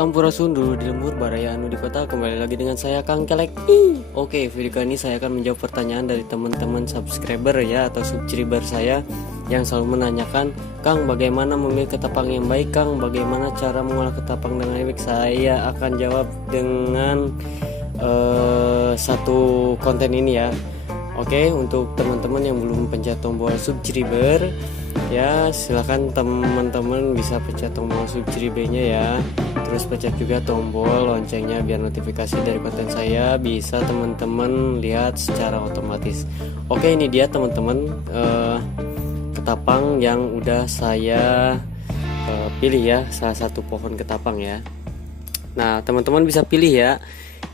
Sampurasundu di lembur baraya anu di kota. Kembali lagi dengan saya Kang Kelek. Oke, video kali ini saya akan menjawab pertanyaan dari teman-teman subscriber ya, atau subscriber saya yang selalu menanyakan, Kang, bagaimana memilih ketapang yang baik? Kang, bagaimana cara mengolah ketapang dengan baik? Saya akan jawab dengan satu konten ini ya. Oke, untuk teman-teman yang belum pencet tombol subscriber ya, silahkan teman-teman bisa pencet tombol subscribe-nya ya. Terus pencet juga tombol loncengnya biar notifikasi dari konten saya bisa teman-teman lihat secara otomatis. Oke, ini dia teman-teman ketapang yang udah saya pilih ya, salah satu pohon ketapang ya. Nah, teman-teman bisa pilih ya.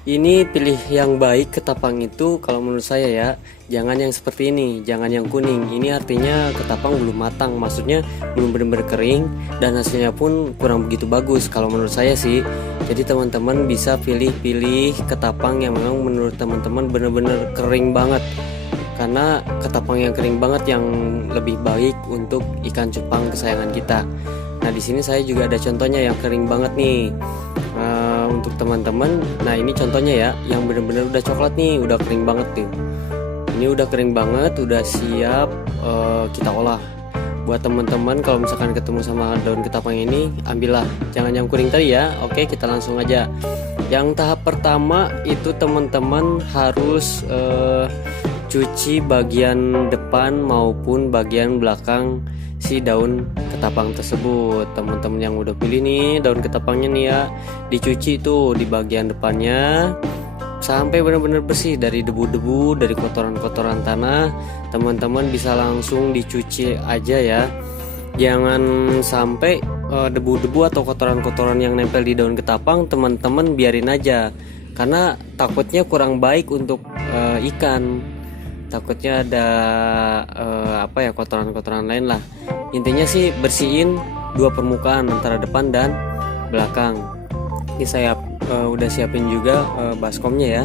Ini pilih yang baik ketapang itu kalau menurut saya ya, jangan yang seperti ini, jangan yang kuning. Ini artinya ketapang belum matang, maksudnya belum benar-benar kering dan hasilnya pun kurang begitu bagus kalau menurut saya sih. Jadi teman-teman bisa pilih-pilih ketapang yang memang menurut teman-teman benar-benar kering banget. Karena ketapang yang kering banget yang lebih baik untuk ikan cupang kesayangan kita. Nah, di sini saya juga ada contohnya yang kering banget nih. Untuk teman-teman, nah ini contohnya ya, yang benar-benar udah coklat nih, udah kering banget tuh. Ini udah kering banget, udah siap kita olah. Buat teman-teman kalau misalkan ketemu sama daun ketapang ini, ambillah, jangan yang kuning tadi ya. Oke, kita langsung aja. Yang tahap pertama itu teman-teman harus cuci bagian depan maupun bagian belakang si daun ketapang tersebut. Teman-teman yang udah pilih nih daun ketapangnya nih ya, dicuci tuh di bagian depannya sampai benar-benar bersih dari debu-debu, dari kotoran-kotoran tanah. Teman-teman bisa langsung dicuci aja ya, jangan sampai debu-debu atau kotoran-kotoran yang nempel di daun ketapang teman-teman biarin aja, karena takutnya kurang baik untuk ikan. Takutnya ada kotoran-kotoran lain lah. Intinya sih bersihin dua permukaan antara depan dan belakang. Ini saya udah siapin juga baskomnya ya,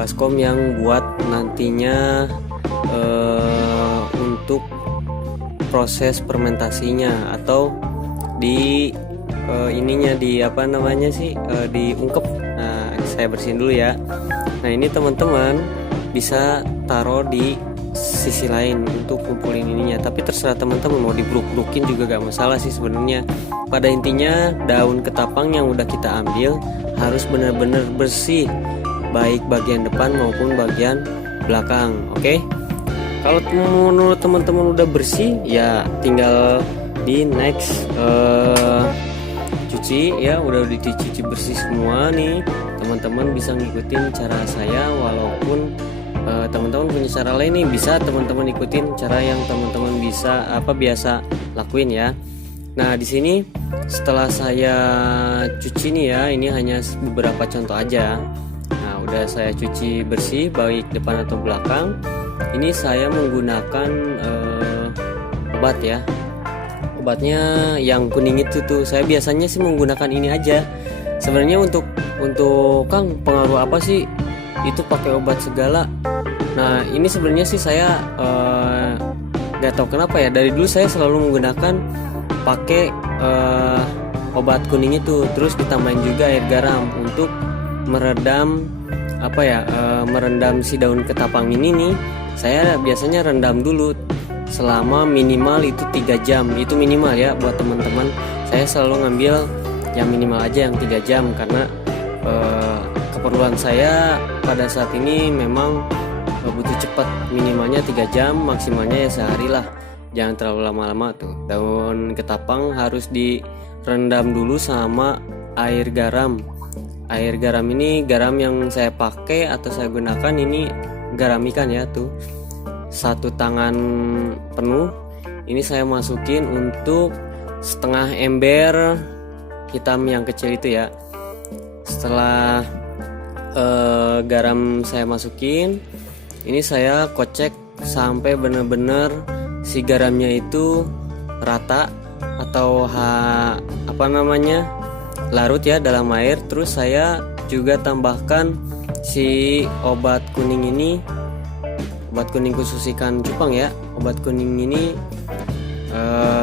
baskom yang buat nantinya untuk proses fermentasinya atau di ininya diungkep. Nah, saya bersihin dulu ya. Nah, ini teman-teman bisa taruh di sisi lain untuk kumpulin ininya, tapi terserah teman-teman mau dibruk-brukin juga gak masalah sih sebenarnya. Pada intinya daun ketapang yang udah kita ambil harus benar-benar bersih, baik bagian depan maupun bagian belakang. Oke, kalau menurut teman-teman udah bersih ya, tinggal di next cuci ya. Udah dicuci bersih semua nih, teman-teman bisa ngikutin cara saya. Walaupun teman-teman punya cara lain nih, bisa teman-teman ikutin cara yang teman-teman biasa lakuin ya. Nah, di sini setelah saya cuci nih ya, ini hanya beberapa contoh aja. Nah, udah saya cuci bersih baik depan atau belakang. Ini saya menggunakan obat ya. Obatnya yang kuning itu tuh, saya biasanya sih menggunakan ini aja. Sebenarnya untuk Kang, pengaruh apa sih itu pakai obat segala? Nah, ini sebenarnya sih saya gak tahu kenapa ya, dari dulu saya selalu menggunakan pakai obat kuning itu, terus ditambahin juga air garam untuk meredam merendam si daun ketapang ini nih. Saya biasanya rendam dulu selama minimal itu 3 jam, itu minimal ya buat teman-teman. Saya selalu ngambil yang minimal aja yang 3 jam karena keperluan saya pada saat ini memang butuh cepat, minimalnya 3 jam, maksimalnya ya sehari lah. Jangan terlalu lama-lama tuh. Daun ketapang harus direndam dulu sama air garam. Air garam ini, garam yang saya pakai atau saya gunakan ini garam ikan ya tuh, 1 tangan penuh. Ini saya masukin untuk setengah ember hitam yang kecil itu ya. Setelah garam saya masukin, ini saya kocek sampai benar-benar si garamnya itu rata atau larut ya dalam air. Terus saya juga tambahkan si obat kuning ini, obat kuning khusus ikan cupang ya. Obat kuning ini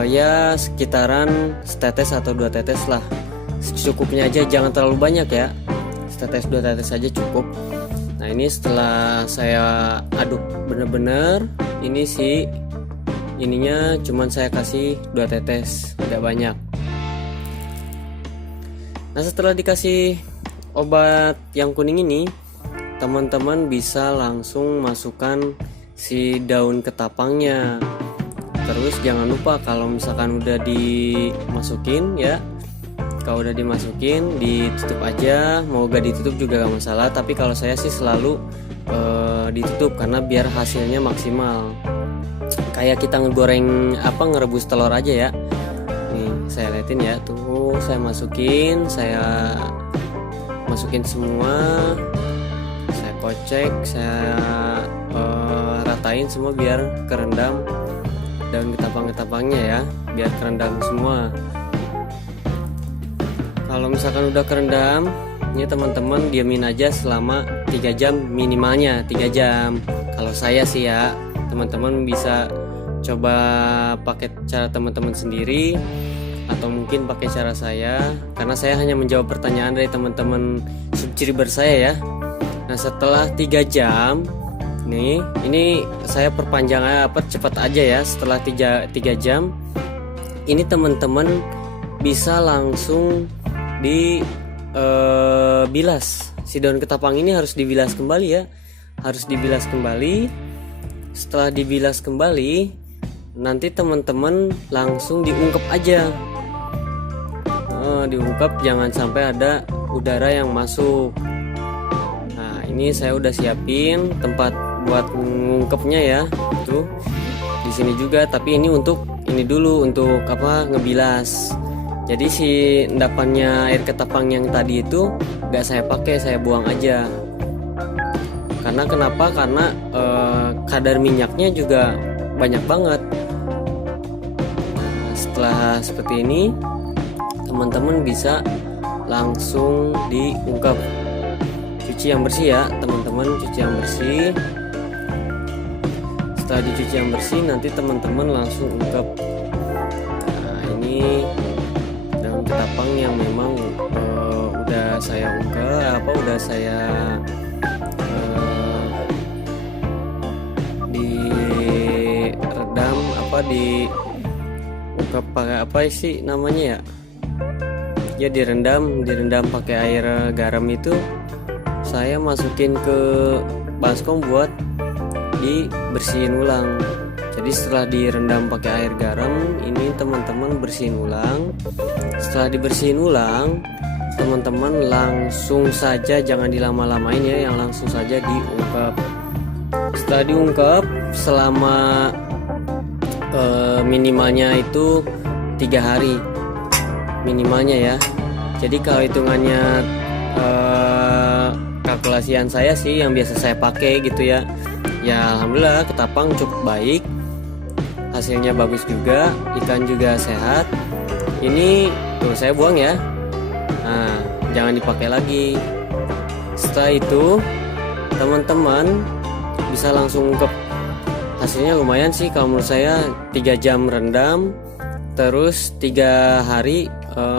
ya sekitaran setetes atau 2 tetes lah. secukupnya aja, jangan terlalu banyak ya, setetes 2 tetes saja cukup. Nah ini setelah saya aduk bener-bener, ini sih ininya cuman saya kasih 2 tetes, tidak banyak. Nah setelah dikasih obat yang kuning ini, teman-teman bisa langsung masukkan si daun ketapangnya. Terus jangan lupa kalau misalkan udah dimasukin ya, kalau udah dimasukin ditutup aja, mau gak ditutup juga gak masalah, tapi kalau saya sih selalu ditutup karena biar hasilnya maksimal. Kayak kita ngegoreng ngerebus telur aja ya. Nih saya liatin ya, tuh saya masukin semua, saya kocek, saya ratain semua biar kerendam daun ketapang-ketapangnya ya, biar kerendam semua. Kalau misalkan udah kerendam, ini teman-teman diamin aja selama 3 jam minimalnya, 3 jam. Kalau saya sih ya, teman-teman bisa coba pakai cara teman-teman sendiri atau mungkin pakai cara saya, karena saya hanya menjawab pertanyaan dari teman-teman subscriber saya ya. Nah setelah 3 jam nih, ini saya perpanjang cepat aja ya. Setelah 3 jam ini teman-teman bisa langsung bilas. Si daun ketapang ini harus dibilas kembali ya, harus dibilas kembali. Setelah dibilas kembali, nanti teman-teman langsung diungkep aja. Diungkep, jangan sampai ada udara yang masuk. Nah ini saya udah siapin tempat buat ngungkepnya ya, tuh di sini juga. Tapi ini untuk dulu untuk ngebilas. Jadi si endapannya air ketapang yang tadi itu gak saya pakai, saya buang aja. Karena kenapa? Karena kadar minyaknya juga banyak banget. Nah, setelah seperti ini, teman-teman bisa langsung diungkep. Cuci yang bersih ya teman-teman, cuci yang bersih. Setelah dicuci yang bersih, nanti teman-teman langsung ungkep. Nah ini daun ketapang yang memang udah saya ungkep, udah saya diredam, diungkep pakai sih namanya ya, direndam pakai air garam. Itu saya masukin ke baskom buat dibersihin ulang. Jadi setelah direndam pakai air garam, ini teman-teman bersihin ulang. Setelah dibersihin ulang, teman-teman langsung saja, jangan dilama-lamain ya, yang langsung saja diungkep. Setelah diungkep selama minimalnya itu 3 hari minimalnya ya. Jadi kalau hitungannya kalkulasian saya sih yang biasa saya pakai gitu ya, alhamdulillah ketapang cukup baik, hasilnya bagus juga, ikan juga sehat. Ini tuh saya buang ya, nah jangan dipakai lagi. Setelah itu teman-teman bisa langsung ungkep. Hasilnya lumayan sih kalau menurut saya, 3 jam rendam, terus 3 hari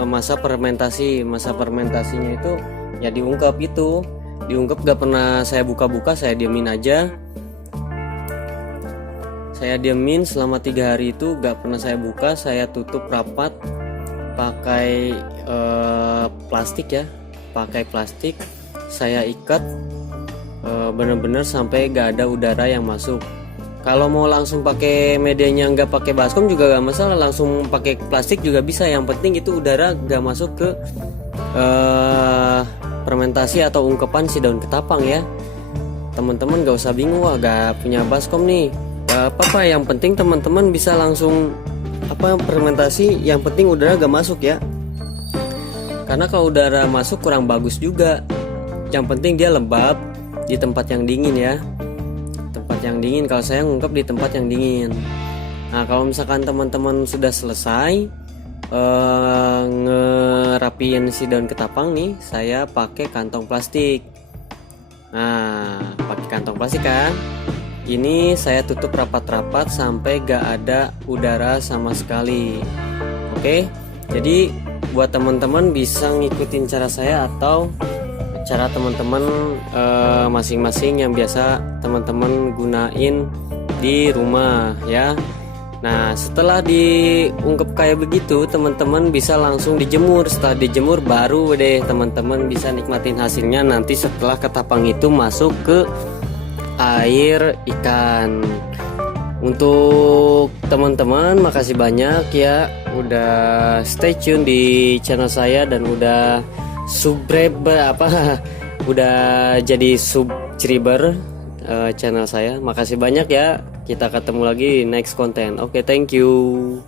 masa fermentasinya itu ya diungkep itu. Diungkep gak pernah saya buka-buka, saya diamin aja. Saya diamin selama 3 hari itu, gak pernah saya buka, saya tutup rapat pakai plastik ya, pakai plastik. Saya ikat bener-bener sampai gak ada udara yang masuk. Kalau mau langsung pakai medianya nggak pakai baskom juga gak masalah, langsung pakai plastik juga bisa. Yang penting itu udara gak masuk ke fermentasi atau ungkepan si daun ketapang ya. Teman-teman gak usah bingung, wah gak punya baskom nih, gak apa-apa. Yang penting teman-teman bisa langsung fermentasi, yang penting udara gak masuk ya. Karena kalau udara masuk kurang bagus juga. Yang penting dia lembab di tempat yang dingin ya, tempat yang dingin. Kalau saya ngungkep di tempat yang dingin. Nah kalau misalkan teman-teman sudah selesai ngerapiin si daun ketapang nih, saya pakai kantong plastik. Nah pakai kantong plastik kan, ini saya tutup rapat-rapat sampai gak ada udara sama sekali. Oke, jadi buat teman-teman bisa ngikutin cara saya atau cara teman-teman masing-masing yang biasa teman-teman gunain di rumah ya. Nah, setelah diungkep kayak begitu, teman-teman bisa langsung dijemur. Setelah dijemur baru deh teman-teman bisa nikmatin hasilnya nanti setelah ketapang itu masuk ke air ikan. Untuk teman-teman makasih banyak ya udah stay tune di channel saya dan udah subscribe udah jadi subscriber channel saya. Makasih banyak ya. Kita ketemu lagi di next konten. Oke, thank you.